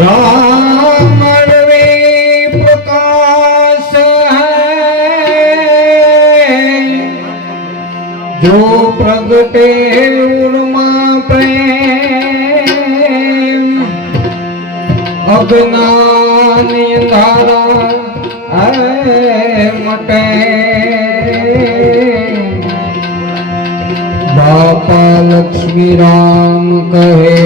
राम में प्रकाश है जो प्रगटे उर्मा प्रेम अज्ञान अंधारा मटे बापा लक्ष्मी राम कहे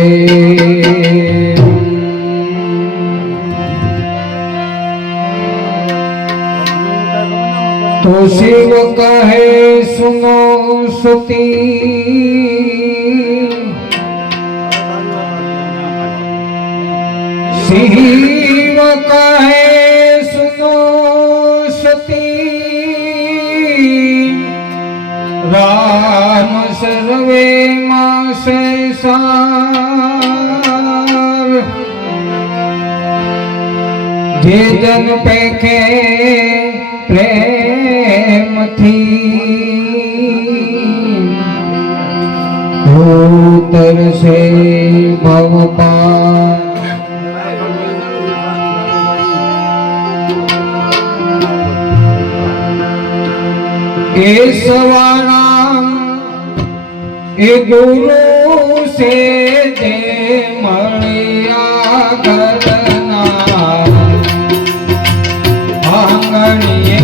तो शिव कहे सुनो सती शिव कहे सुनो सती राम सर्वे मासे सार जे जन पेखे प्रेम थी भूतर से भव पार केशवानाम ए गुरु से जे मणिया करना आंगणिए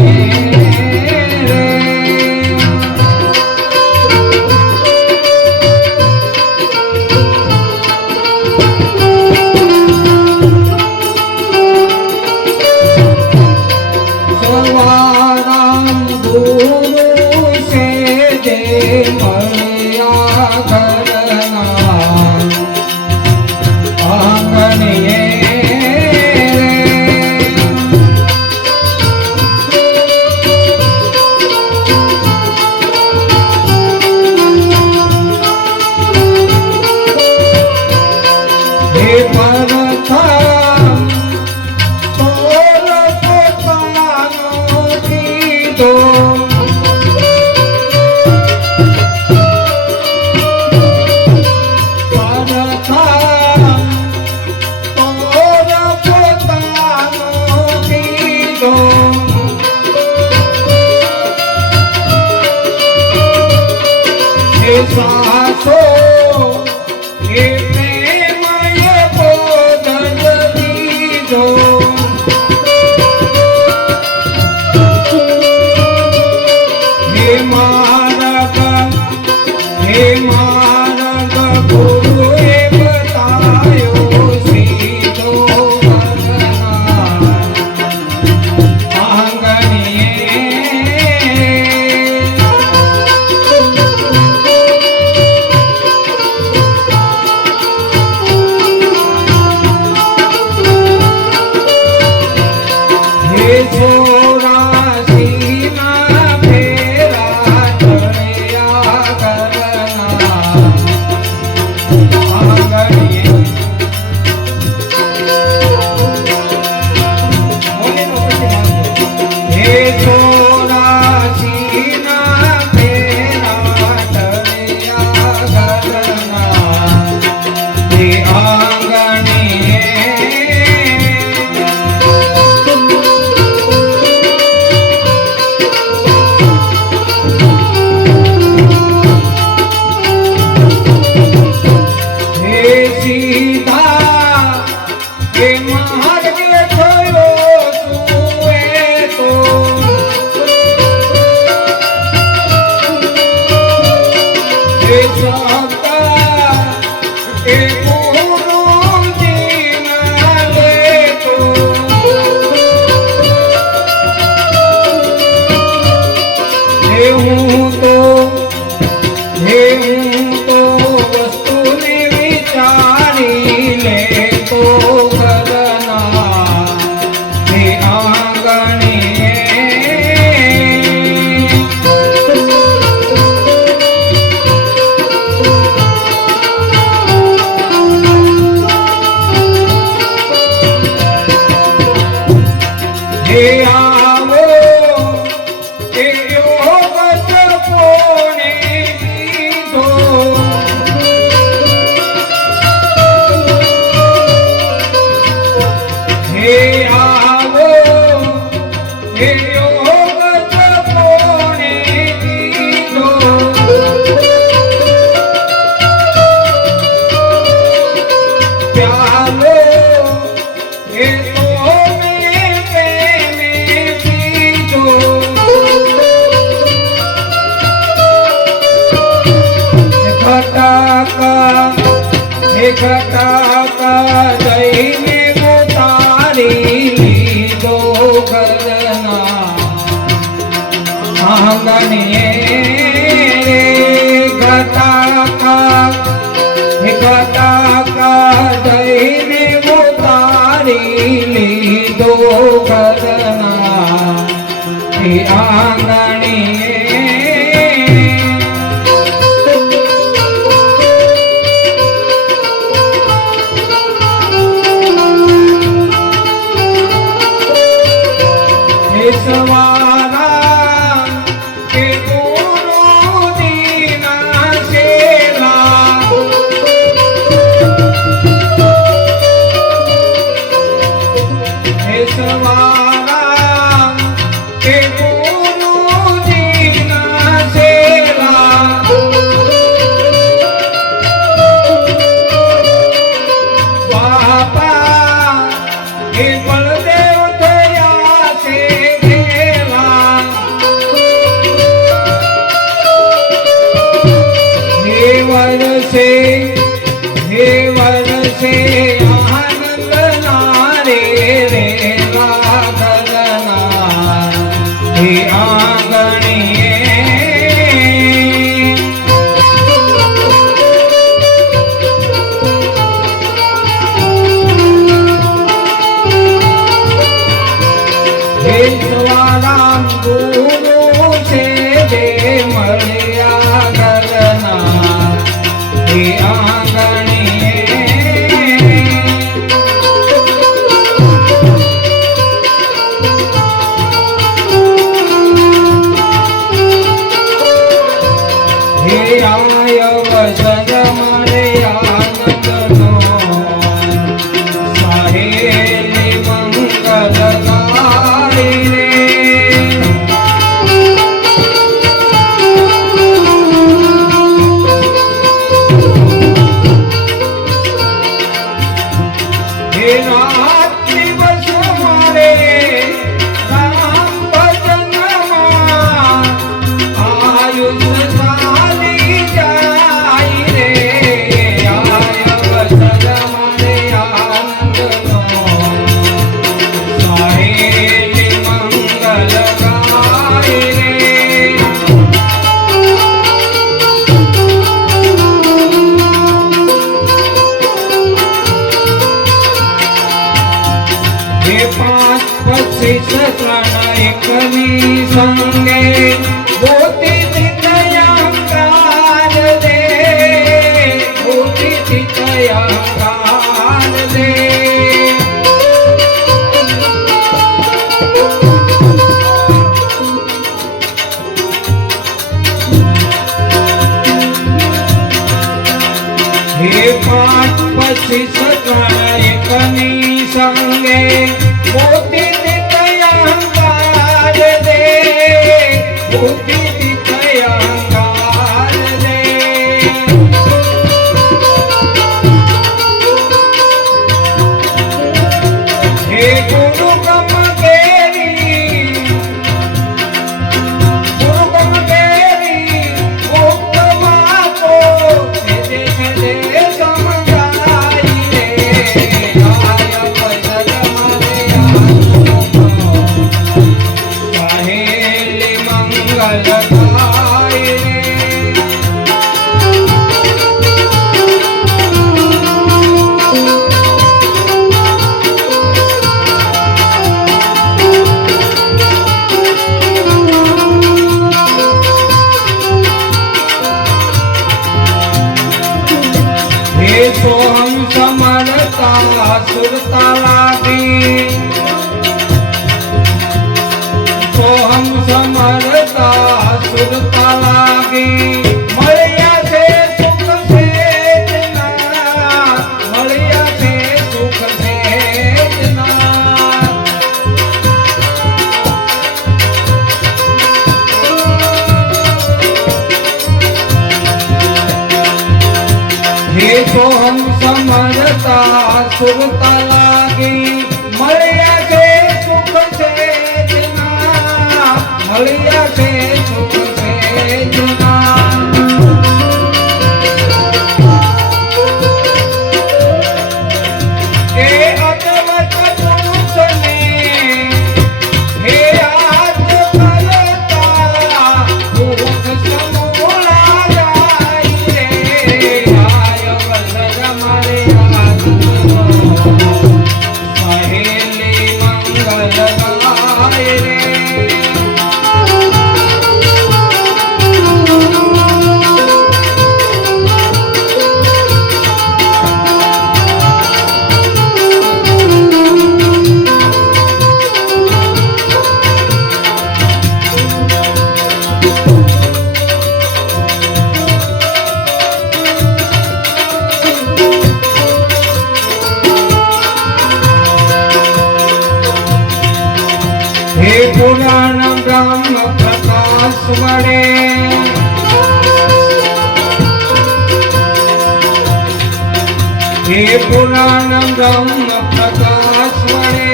ઘટાકા જઈને ઉતારી લીધો ઘરના આંગણે ઘટાકા જઈને ઉતારી લીધો ઘરના આંગણે સવારા કે ગુરુ દીના સેલા હે સવારા કે ગુરુ દીના સેલા બાપા હે બળદેવ થયા છે હે વરસે આનંદ નારે રે લાગલના હે આંગણે હે સવારામ ગુરુ છે જે મળ્યા ઘરના હે આંગણે હે આય વસન મારે આનંદનો સાહેલી મંગલકારી રે રાત દિવસ મારે રામ ભજનમાં આયુષ ચાલી જાય રે આય વસન મારે આનંદનો સાહેલી મંગલકારી રે પાંચ પચીસ ત્રણ એકની સંગે મોતી ચિતયંકાર દે મોતી ચિતયંકાર દે હે પાંચ પચીસ ત્રણ એકની સંગે મોતી ચિતયંકાર દે મોતી ચિતયંકાર દે હે ગુરુ ગમ કેરી મુક્ત માતો દે સમજાઈ રે આય ભજન મારે સાહેલી મંગલકારી રે હે સોહમ સમરતા સુરતા લાગી સોહમ સમરતા સુરતા લાગી મળ્યા છે સુખ સેજના મળ્યા છે સુખ સેજના હે સોહમ સમરતા સુરતા લાગી મળ્યા છે સુખ સેજના મળ્યા છે સુખ સેજના હે પુરાણ બ્રહ્મ પ્રકાશ વડે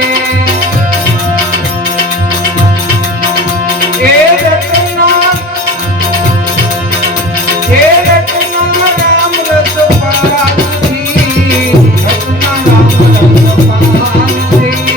હે રત્ના રામ રસ પાનથી રત્ના રામ રસ પાનથી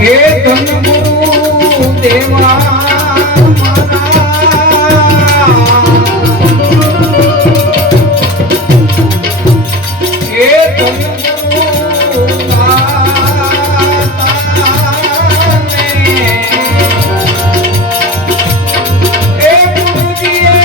હે ધન ગુરુ દેવા હે ધન ગુરુ દાતાને હે ગુરુજીએ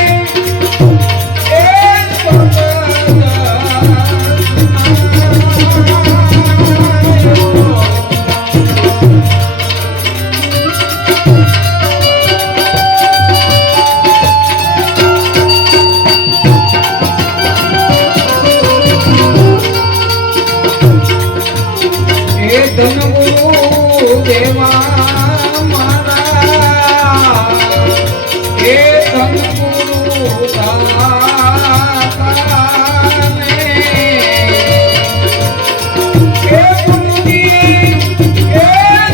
હે ધન ગુરુ દેવા મારા હે ધન ગુરુ દાતાને હે ગુરુજી હે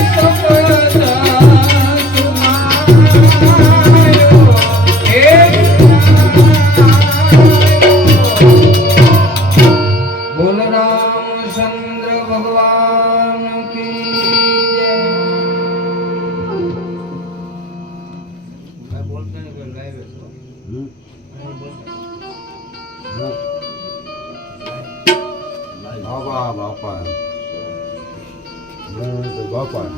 સબદ સુનાયો હે બોલ રામચંદ્ર ભગવાન બાપા